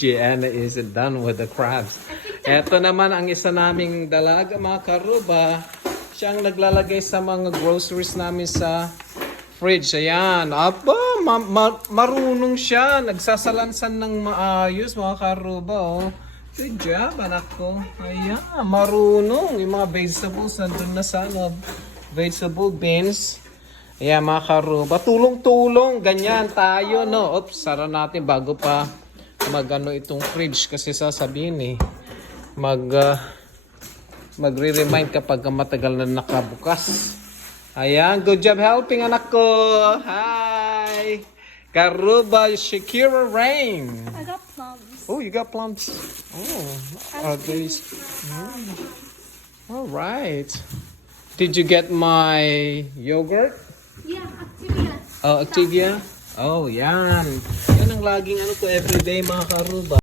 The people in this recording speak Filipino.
Gianna isn't done with the crabs. Ito naman ang isa naming dalaga, mga karuba. Siyang naglalagay sa mga groceries namin sa fridge. Ayan. Aba, marunong siya. Nagsasalansan ng maayos, mga karuba. Oh. Good job, anak ko. Ayan, marunong. Yung mga vegetables nandun na sa vegetable bins. Ayan, mga karuba. Tulong-tulong. Ganyan tayo, no? Oops, sara natin bago pa magano itong fridge kasi sasabihin magre-remind kapag matagal na nakabukas. Ayan, good job helping, anak ko. Hi! Karuba Shakira Rain. I got plums. Oh, you got plums. Oh, are these? All right. Did you get my yogurt? Yeah, Activia. Oh, Activia? Oh, yan. Yan ang laging ano ko everyday, mga karuba.